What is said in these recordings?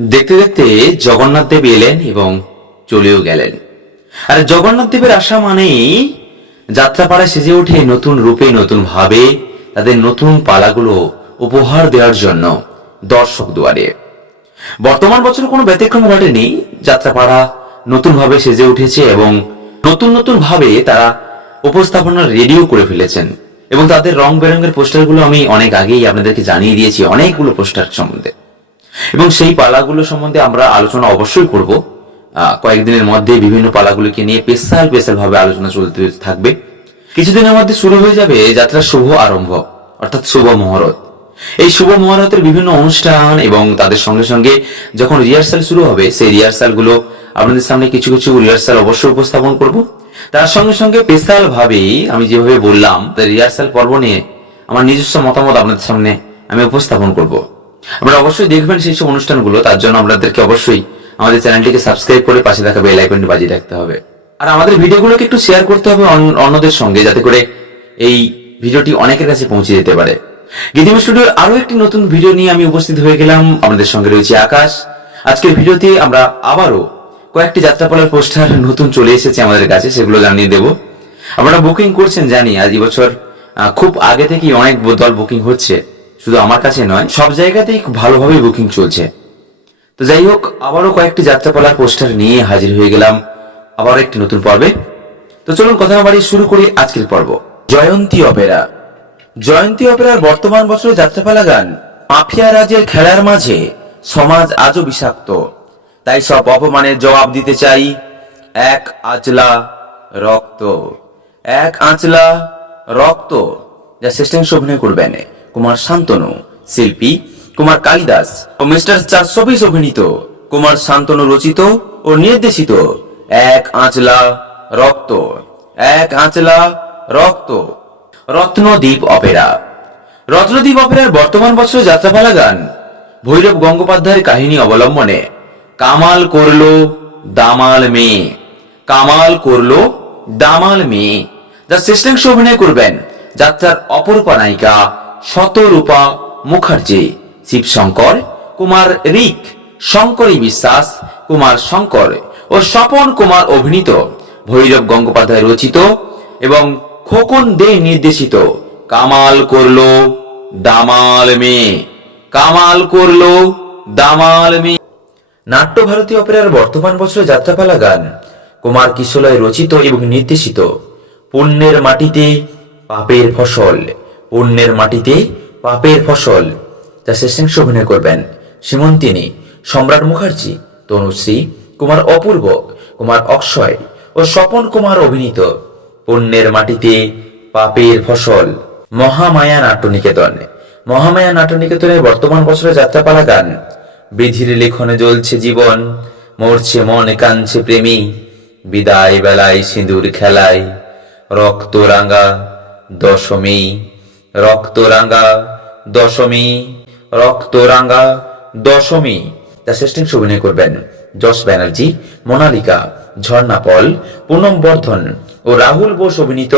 দেখতে দেখতে জগন্নাথ দেব এলেন এবং চলেও গেলেন। আর জগন্নাথ দেবের আসা মানেই যাত্রাপাড়া সেজে ওঠে নতুন রূপে নতুন ভাবে তাদের নতুন পালাগুলো উপহার দেওয়ার জন্য দর্শক দুয়ারে। বর্তমান বছর কোনো ব্যতিক্রম ঘটেনি যাত্রাপাড়া নতুন ভাবে সেজে উঠেছে এবং নতুন নতুন ভাবে তারা উপস্থাপনা রেডিও করে ফেলেছেন এবং তাদের রং বেরঙের পোস্টারগুলো আমি অনেক আগেই আপনাদেরকে জানিয়ে দিয়েছি, অনেকগুলো পোস্টার সম্বন্ধে। এবং সেই পালাগুলো সম্বন্ধে আমরা আলোচনা অবশ্যই করব। কয়েকদিনের মধ্যে বিভিন্ন পালাগুলোকে নিয়ে স্পেশাল স্পেশাল ভাবে আলোচনা চলতে থাকবে। কিছুদিনের মধ্যে শুরু হয়ে যাবে যাত্রার শুভ আরম্ভ, অর্থাৎ শুভ মহরত। এই শুভ মহরতের বিভিন্ন অনুষ্ঠান এবং তাদের সঙ্গে সঙ্গে যখন রিহার্সাল শুরু হবে, সেই রিহার্সালগুলো আপনাদের সামনে কিছু কিছু রিহার্সাল অবশ্যই উপস্থাপন করব। তার সঙ্গে সঙ্গে স্পেশাল ভাবে আমি যেভাবে বললাম রিহার্সাল পর্ব নিয়ে আমার নিজস্ব মতামত আপনাদের সামনে আমি উপস্থাপন করব। আপনারা অবশ্যই দেখবেন সেই সব অনুষ্ঠানগুলো তার জন্য আপনাদেরকে অবশ্যই আমাদের চ্যানেলটিকে সাবস্ক্রাইব করে পাশে থাকা বেল আইকনটি বাজিয়ে রাখতে হবে। আর আমাদের ভিডিওগুলোকে একটু শেয়ার করতে হবে অন্যদের সঙ্গে যাতে করে এই ভিডিওটি অনেকের কাছে পৌঁছে যেতে পারে। গীতিম স্টুডিওর আরও একটি নতুন ভিডিও নিয়ে আমি উপস্থিত হয়ে গেলাম। আমাদের সঙ্গে রয়েছে আকাশ। আজকের ভিডিওতে আমরা আবারও কয়েকটি যাত্রাপালার পোস্টার নতুন চলে এসেছে আমাদের কাছে সেগুলো জানিয়ে দেব। আপনারা বুকিং করছেন জানি আজ এই বছর আহ, খুব আগে থেকেই অনেক দল বুকিং হচ্ছে। শুধু আমার কাছে নয়, সব জায়গাতেই খুব ভালোভাবেই বুকিং চলছে। তো যাই হোক, আবারও কয়েকটি যাত্রাপালার পোস্টার নিয়ে হাজির হয়ে গেলাম। আবার একটি নতুন পর্বে। তো চলুন কথা না বাড়িয়ে শুরু করি আজকের পর্ব। জয়ন্তী অপেরা। জয়ন্তী অপেরার বর্তমান বছরের যাত্রাপালা গান মাফিয়া রাজের খেলার মাঝে সমাজ আজও বিষাক্ত। তাই সব অপমানের জবাব দিতে চাই এক আঁচলা রক্ত। এক আঁচলা রক্ত, যা শ্রেষ্ঠাংশ অভিনয় করবেন। কুমার শান্তনু, শিল্পী কুমার কালিদাস ও মিস্টার চারশো বিশ অভিনীত। কুমার শান্তনু রচিত ও নির্দেশিত এক আঁচলা রক্ত, এক আঁচলা রক্ত রত্নদ্বীপ অপেরা। রত্নদ্বীপ অপেরার বর্তমান বছরের যাত্রাপালা গান ভৈরব গঙ্গোপাধ্যায়ের কাহিনী অবলম্বনে, কামাল করল দামাল মেয়ে, কামাল করল দামাল মেয়ে। যা শ্রেষ্ঠাংশ অভিনয় করবেন যাত্রার অপরূপা নায়িকা শতরূপা মুখার্জি, শিবশঙ্কর, কুমার রিক, শঙ্করী বিশ্বাস, কুমার শঙ্কর ও স্বপন কুমার অভিনীত, ভৈরব গঙ্গোপাধ্যায় রচিত এবং খোকন দে নির্দেশিত, কামাল করল, দামাল মেয়ে কামাল করল, দামাল মেয়ে নাট্য ভারতী অপেরার বর্তমান বছরের যাত্রাপালা গান কুমার কিশোলয় রচিত এবং নির্দেশিত, পুণ্যের মাটিতে পাপের ফসল। পুণ্যের মাটিতে পাপের ফসল, যা শেষাংশ অভিনয় করবেন সীমন্তিনী, সম্রাট মুখার্জি, তনুশ্রী, কুমার অপূর্ব, কুমার অক্ষয় ও স্বপন কুমার অভিনীত পুণ্যের মাটিতে পাপের ফসল। মহামায়া নাট্যনিকেতন। মহামায়া নাট্যনিকেতনের বর্তমান বছরের যাত্রাপালা গান। বিধির লেখনে জ্বলছে জীবন, মরছে মন, কাঁদছে প্রেমী। বিদায় বেলায় সিঁদুর খেলায় রক্ত রাঙা দশমী। রক্ত রাঙা দশমী রক্ত রাঙা দশমী। তা শ্রেষ্ঠ অভিনয় করবেন যশ ব্যানার্জি, মোনালিকা, ঝর্ণা পল, পুনম বর্ধন ও রাহুল বোস অভিনীত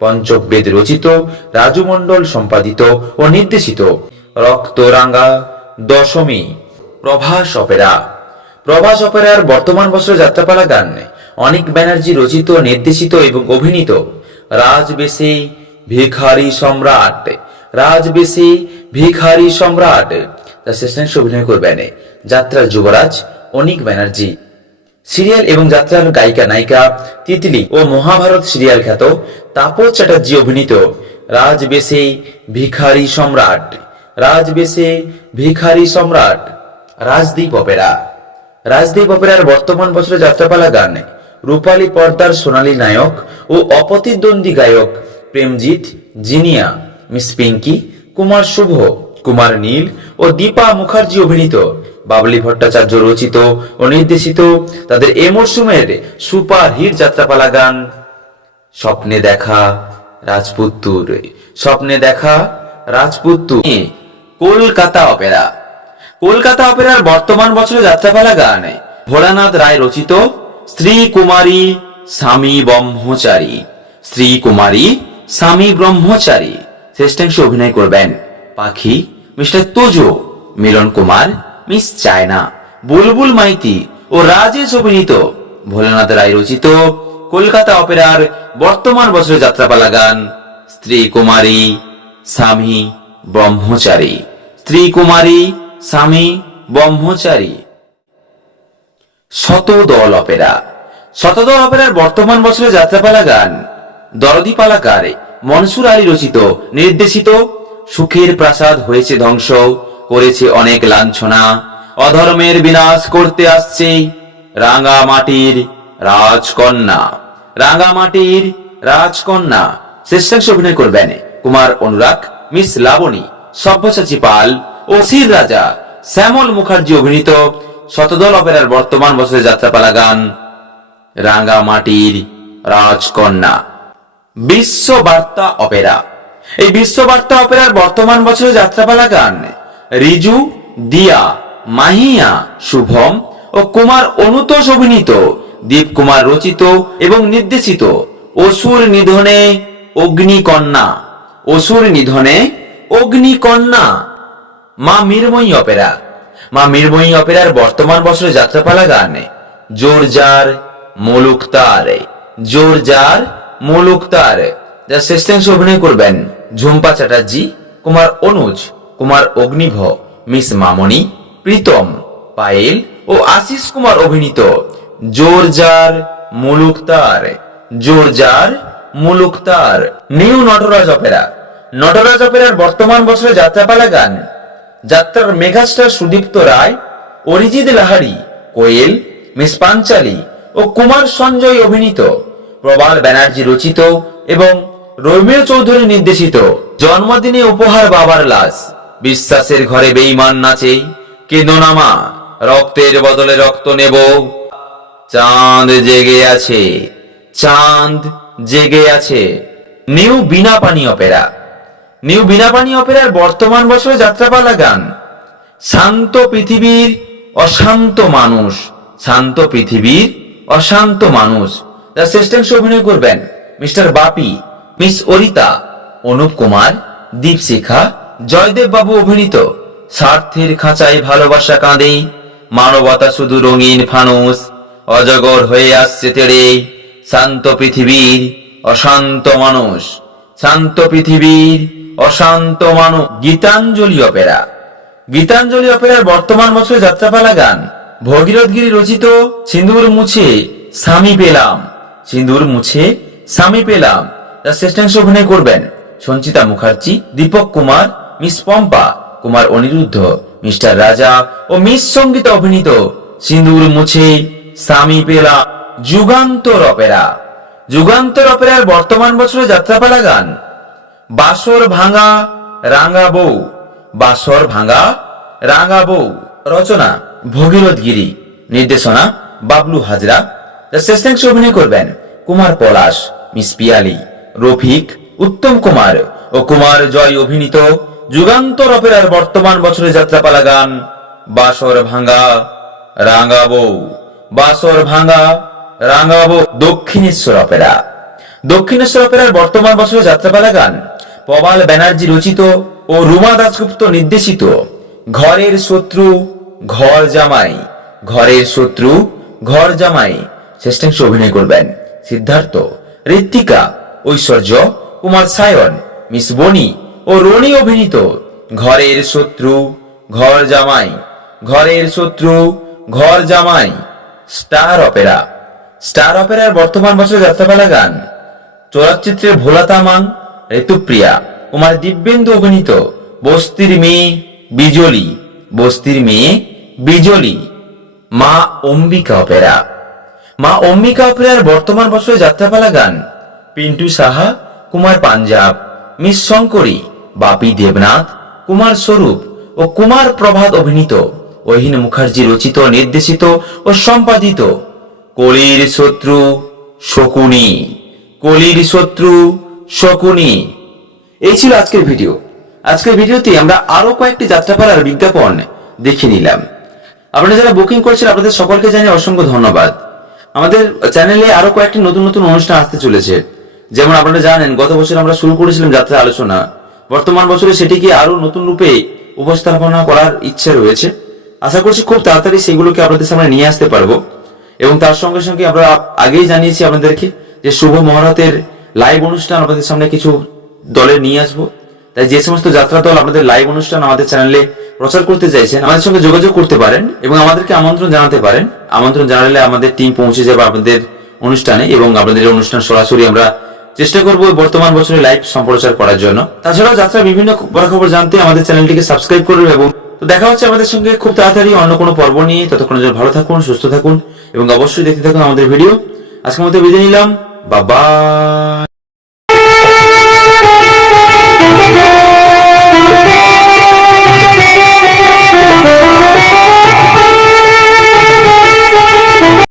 পঞ্চবেদ রচিত, রাজু মণ্ডল সম্পাদিত ও নির্দেশিত রক্তরাঙ্গা দশমী। প্রভাস অপেরা। প্রভাস অপেরার বর্তমান বছরের যাত্রাপালা গান অনিক ব্যানার্জি রচিত, নির্দেশিত এবং অভিনীত। রাজবেশে ভিখারি সম্রাট। রাজবেশে ভিখারি সম্রাট। তার শ্রেষ্ঠাংশ অভিনয় করবেন যাত্রার যুবরাজ অনিক ব্যানার্জি। সিরিয়াল এবং যাত্রার গায়িকা, নায়িকা তিতলি ও মহাভারত সিরিয়াল খ্যাত তাপস চ্যাটার্জি অভিনীত রাজবেশে ভিখারি সম্রাট। রাজবেশে ভিখারি সম্রাট। রাজদীপ অপেরা। রাজদীপ অপেরার বর্তমান বছরে যাত্রাপালা গান রূপালী পর্দার সোনালী নায়ক ও অপ্রতিদ্বন্দ্বী গায়ক প্রেমজিৎ, জিনিয়া, মিস পিঙ্কি, কুমার শুভ, কুমার নীল ও দীপা মুখার্জি অভিনীত। বাবলি ভট্টাচার্য রচিত ও নির্দেশিত তাদের এ মরশুমের সুপার হিট যাত্রাপালা গান, স্বপ্নে দেখা রাজপুত্তুর স্বপ্নে দেখা রাজপুত্তুর কলকাতা অপেরা। কলকাতা অপেরার বর্তমান বছরের যাত্রাপালা গান, ভোলানাথ রায় রচিত স্ত্রী কুমারী স্বামী ব্রহ্মচারী। স্ত্রী কুমারী স্বামী ব্রহ্মচারী শ্রেষ্ঠাংশ অভিনয় করবেন। পাখি, মিস্টার তোজো, মিলন কুমার, মিস চায়না, বুলবুল মাইতি ও রাজেশ অভিনীত ভোলেনাথ রায় রচিত কলকাতা অপেরার বর্তমান বছরের যাত্রাপালা গান, স্ত্রী কুমারী, স্বামী ব্রহ্মচারী। স্ত্রী কুমারী, স্বামী ব্রহ্মচারী। শতদল অপেরা। শতদল অপেরার বর্তমান বছরের যাত্রাপালা গান দরদি পালাকার মনসুর আলী রচিত, নির্দেশিত, সুখের প্রাসাদ হয়েছে ধ্বংস, করেছে অনেক লাঞ্ছনা, অধর্মের বিনাশ করতে আসছে রাঙা মাটির রাজকন্যা। রাঙা মাটির রাজকন্যা। শ্রেষ্ঠাংশ অভিনয় করবেন কুমার অনুরাগ, মিস লাবণী, সব্যসাচী পাল ও সির রাজা, শ্যামল মুখার্জি অভিনীত শতদল অপেরার বর্তমান বছরের যাত্রাপালা গান, রাঙা মাটির রাজকন্যা। বিশ্ববার্তা অপেরা। এই বিশ্ববার্তা অপেরার বর্তমান বছরের যাত্রাপালা গান রিজু, দিয়া, মাহিয়া, শুভম ও কুমার অনুতোষ অভিনীত দীপ কুমার রচিত এবং নির্দেশিত অসুর নিধনে অগ্নিকন্যা। অসুর নিধনে অগ্নিকন্যা। মা মীরময়ী অপেরা। মা মীরময়ী অপেরার বর্তমান বছরের যাত্রাপালা গান জোরজার মুলুকতার জোরজার মুলুকতার যার শ্রেষ্ঠাংশ অভিনয় করবেন ঝুম্পা চ্যাটার্জি, কুমার অনুজ, কুমার অগ্নিভ, মিস মামনি প্রীতম পায়েল ও আশিস কুমার অভিনীত জোরজার মুলুকতার জোরজার মুলুকতার নিউ নটরাজ অপেরা। নটরাজ অপেরার বর্তমান বছরের যাত্রাপালা গান। যাত্রার মেগাস্টার সুদীপ্ত রায়, অরিজিৎ লাহারি কোয়েল, মিস পাঞ্চালি ও কুমার সঞ্জয় অভিনীত। প্রবাল ব্যানার্জি রচিত এবং রোমিও চৌধুরী নির্দেশিত জন্মদিনে উপহার বাবার লাশ। বিশ্বাসের ঘরে বেইমান নাচে কেদনামা রক্তের বদলে রক্ত নেব। চাঁদ জেগে আছে, চাঁদ জেগে আছে। নিউ বিনা পানি অপেরা। নিউ বিনা পানি অপেরার বর্তমান বছরে যাত্রাপালা গান। শান্ত পৃথিবীর অশান্ত মানুষ, শান্ত পৃথিবীর অশান্ত মানুষ। যার শ্রেষ্ঠাংশ অভিনয় করবেন মিস্টার বাপি, মিস অরিতা, অনুপ কুমার দীপশিখা জয়দেব বাবু অভিনীত। স্বার্থের খাঁচায় ভালোবাসা কাঁদে মানবতা শুধু রঙিন ফানুস, অজগর হয়ে আসছে তেড়ে। শান্ত পৃথিবীর অশান্ত মানুষ, শান্ত পৃথিবীর অশান্ত মানব গীতাঞ্জলি অপেরা। গীতাঞ্জলি অপেরার বর্তমান বছরে যাত্রাপালা গান, ভগীরথগিরি রচিত সিঁদুর মুছে স্বামী পেলাম। সিঁদুর মুছে স্বামী পেলাম। যার শ্রেষ্ঠাংশ অভিনয় করবেন সঞ্চিতা মুখার্জি, দীপক কুমার, মিস পম্পা, কুমার অনিরুদ্ধ, মিস্টার রাজা ও মিস সঙ্গীতা অভিনীত সিঁদুর মুছে স্বামী পেলাম যুগান্তর অপেরা। যুগান্তর অপেরার বর্তমান বছরে যাত্রাপালা গান। বাসর ভাঙা রাঙা বউ। বাসর ভাঙা রাঙা বউ। রচনা ভগীরথ গিরি। নির্দেশনা বাবলু হাজরা। শ্রেষ্ঠাংশ অভিনয় করবেন কুমার পলাশ, মিস পিয়ালি, রফিক, উত্তম কুমার ও কুমার জয় অভিনীত যুগান্তর অপেরার বর্তমান বছরের যাত্রাপালা গান, বাসর ভাঙা রাঙা বউ বাসর ভাঙা রাঙা বউ দক্ষিণেশ্বর অপেরা। দক্ষিণেশ্বর অপেরার বর্তমান বছরের যাত্রাপালা গান, পবাল ব্যানার্জি রচিত ও রুমা দাসগুপ্ত নির্দেশিত, ঘরের শত্রু, ঘর জামাই, ঘরের শত্রু, ঘর জামাই শ্রেষ্ঠাংশ অভিনয় করবেন। সিদ্ধার্থ, ঋত্বিকা, ঐশ্বর্য, কুমার সায়ন, মিস বনি ও রনি অভিনীত ঘরের শত্রু, ঘর জামাই, ঘরের শত্রু, ঘর জামাই, স্টার অপেরা। স্টার অপেরার বর্তমান বছর যাত্রাপালা গান, চলচ্চিত্রের ভোলা তামাং, ঋতুপ্রিয়া, কুমার দিব্যেন্দু অভিনীত বস্তির মেয়ে বিজলি, বস্তির মেয়ে বিজলি, মা অম্বিকা অপেরা। মা অম্বিকা অপেরার বর্তমান বছরে যাত্রাপালা গান। পিন্টু সাহা, কুমার পাঞ্জাব, মিস শঙ্করী, বাপি দেবনাথ, কুমার স্বরূপ ও কুমার প্রভাত অভিনীত। অহিন মুখার্জি রচিত, নির্দেশিত ও সম্পাদিত। কলির শত্রু শকুনি, কলির শত্রু শকুনি। এই ছিল আজকের ভিডিও। আজকের ভিডিওতে আমরা আরও কয়েকটি যাত্রাপালার বিজ্ঞাপন দেখে নিলাম। আপনারা যারা বুকিং করেছেন, আপনাদের সকলকে জানিয়ে অসংখ্য ধন্যবাদ। আমাদের চ্যানেলে আরও কয়েকটি নতুন নতুন অনুষ্ঠান আসতে চলেছে। যেমন আপনারা জানেন, গত বছর আমরা শুরু করেছিলাম যাত্রা আলোচনা। বর্তমান বছরে সেটিকে আরও নতুন রূপে উপস্থাপনা করার ইচ্ছে রয়েছে। আশা করছি খুব তাড়াতাড়ি সেগুলোকে আপনাদের সামনে নিয়ে আসতে পারব। এবং তার সঙ্গে সঙ্গে আমরা আগেই জানিয়েছি আপনাদেরকে যে শুভ মহারতের লাইভ অনুষ্ঠান আপনাদের সামনে কিছু দলে নিয়ে আসব। তাই যে সমস্ত যাত্রা দল আপনাদের লাইভ অনুষ্ঠান আমাদের চ্যানেলে প্রচার করতে চাইছেন, আমাদের সঙ্গে যোগাযোগ করতে পারেন এবং আমাদেরকে আমন্ত্রণ জানাতে পারেন। আমন্ত্রণ জানালে আমাদের টিম পৌঁছে যাবে আপনাদের অনুষ্ঠানে এবং আপনাদের অনুষ্ঠান সরাসরি আমরা চেষ্টা করব বর্তমান বছরে লাইভ সম্প্রচার করার জন্য। তাছাড়াও যাত্রা বিভিন্ন খবর জানতে আমাদের চ্যানেলটিকে সাবস্ক্রাইব করুন এবং তো দেখা হচ্ছে আমাদের সঙ্গে খুব তাড়াতাড়ি অন্য কোনো পর্ব নিয়ে। ততক্ষণের জন্য ভালো থাকুন, সুস্থ থাকুন এবং অবশ্যই দেখতে থাকুন আমাদের ভিডিও আজকের মতো বিদায় নিলাম। বাবা